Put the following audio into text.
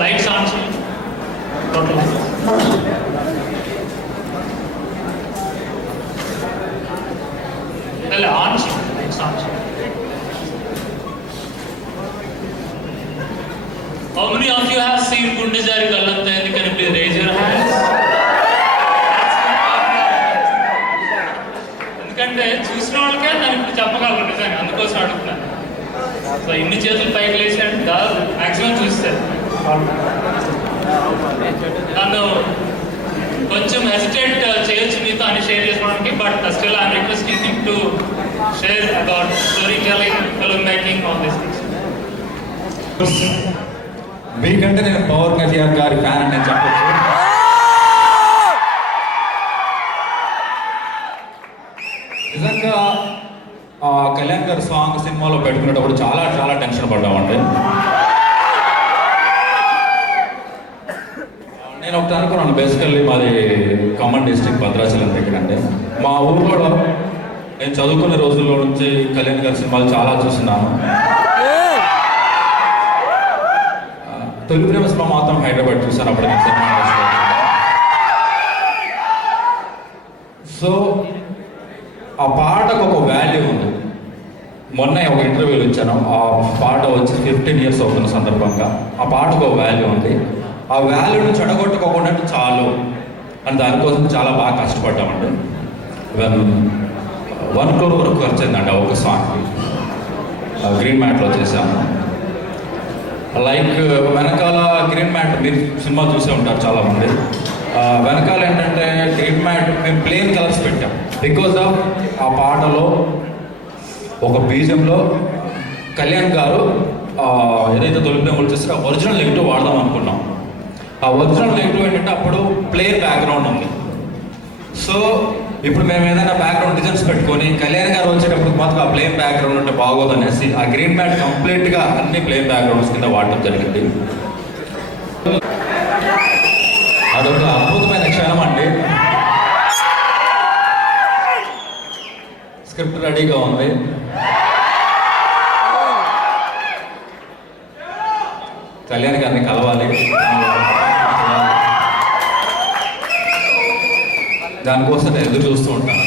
Lights on చేయండి. On చేయండి, lights on చేయండి. How many of you have seen Gunde Jari Gallantayindi? Can you please raise your hands? ఎందుకంటే చూసిన వాళ్ళకే నేను ఇప్పుడు చెప్పగలను నిజంగా, అందుకోసం అడుగుతున్నాను. సో ఇన్ని చేతులు పైకి లేచాడు కాదు, మ్యాక్సిమం చూస్తారు. నన్ను కొంచెం హెసిటేట్ చేయొచ్చు మీతో అని షేర్ చేసుకోవడానికి, but still I'm requesting him to share about story telling, film making, all this things. మీకంటే నేను పవన్ కళ్యాణ్ గారి ఫ్యాన్ అని నేను చెప్పచ్చు. నిజంగా కళ్యాణ్ గారి సాంగ్ సినిమాలో పెట్టుకునేటప్పుడు చాలా చాలా టెన్షన్ పడ్డామండి. నేను ఒకటి అనుకున్నాను, బేసికల్లీ మాది ఖమ్మం డిస్ట్రిక్ట్ భద్రాచలం దగ్గర అండి. మా ఊళ్ళో నేను చదువుకునే రోజుల్లో నుంచి కళ్యాణ్ గారి సినిమాలు చాలా చూస్తున్నాను. తొలి ప్రేమ సినిమా మాత్రం హైదరాబాద్ చూసాను అప్పుడు నేను సినిమా ఇండస్ట్రీ. సో ఆ పాటకు ఒక వాల్యూ ఉంది. మొన్న ఒక ఇంటర్వ్యూలు ఇచ్చాను, ఆ పాట వచ్చి 15 years అవుతున్న సందర్భంగా ఆ పాటకు ఒక వాల్యూ ఉంది. ఆ వాల్యూని చెడగొట్టుకోకుండా చాలు అని దానికోసం చాలా బాగా కష్టపడ్డామండి. 1 crore వరకు ఖర్చు అయిందండి ఒక సాంగ్కి. గ్రీన్ మ్యాట్లో చేశాము. లైక్ వెనకాల గ్రీన్ మ్యాట్, మీరు సినిమా చూసే ఉంటారు చాలామంది. వెనకాల ఏంటంటే గ్రీన్ మ్యాట్ మేము ప్లెయిన్ కలర్స్ పెట్టాం. బికాజ్ ఆఫ్ ఆ పాటలో ఒక బీజంలో కళ్యాణ్ గారు ఏదైతే తొలి ప్రేమలు చేస్తారో ఒరిజినల్ నెగిటివ్ వాడదాం అనుకున్నాం. ఆ ఒరిజినల్ నెగిటివ్ ఏంటంటే అప్పుడు ప్లెయిన్ బ్యాక్గ్రౌండ్ ఉంది. సో ఇప్పుడు మేము ఏదైనా బ్యాక్గ్రౌండ్ డిజైన్స్ పెట్టుకొని కళ్యాణ్ గారు వచ్చేటప్పుడు మాత్రం ఆ ప్లెయిన్ బ్యాక్గ్రౌండ్ ఉంటే బాగోదు అనేసి ఆ గ్రీన్ మ్యాట్ కంప్లీట్గా అన్ని ప్లెయిన్ బ్యాక్గ్రౌండ్స్ కింద వాడటం జరిగింది. అదొక అద్భుతమైన క్షణం అండి. స్క్రిప్ట్ రెడీగా ఉంది. కళ్యాణ్ గారిని కలవాలి, దానికోసం నేను ఎదురు చూస్తూ ఉంటాను.